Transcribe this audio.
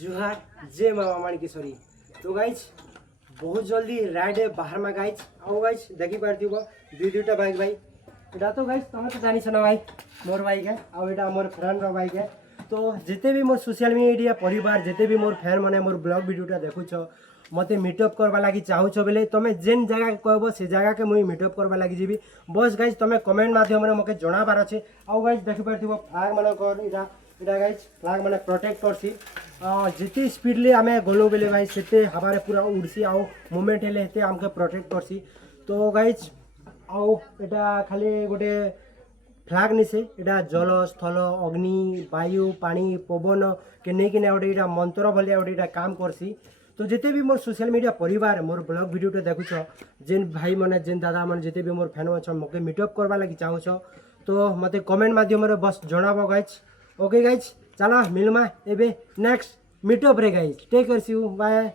जुहार जय मामा माणकेश्वरी। तो गाइज बहुत जल्दी राइड बाहर में गाइज आओ गाइज देखी पार्थी दुईटा बाइक भाई एटा तो गाइज तुम तो जानी ना भाई मोर बाइक है आउ एटा मोर फ्रेंड रो बाइक है। तो जिते भी मोर सोशल मीडिया परिवार जिते भी मोर फैन मैंने मोर ब्लॉग वीडियोटा देखुछ मते मीटअप करवा लगी चाहूछ बेले तुम जेन जगह कहब से जगह के मुई मीटअप करवा लगी जीवी बस गाइज तुम कमेंट माध्यम मके जनाबार अच्छे। आउ गाइज देखी पार्थी फ्लाग मानकर इटा इटा गाइज फ्लाग मैंने प्रोटेक्ट करसी जिते स्पीडली आम गलु बेले भाई से हमारे पूरा उड़सी आउ मुवमेंट हेले आमके प्रोटेक्ट करसी। तो गाइज आउ एटा खाली गोटे फ्लाग निसे एटा जल स्थल अग्नि वायु पानी पवन के नहीं गोटे मंत्र भाया गोटे काम करसी। तो जिते भी मोर सोशल मीडिया परिवार मोर ब्लॉग वीडियो देखुछ जेन भाई मैंने जेन दादा मैंने जिते भी मोर फैन अच्छा मके मीटअप करवा लगी चाहूछ तो मते कमेंट माध्यम बस जनाब गाइज। ओके गाइज चलो मिलमा एबे नेक्स्ट मीटअप रे guys take care see you bye.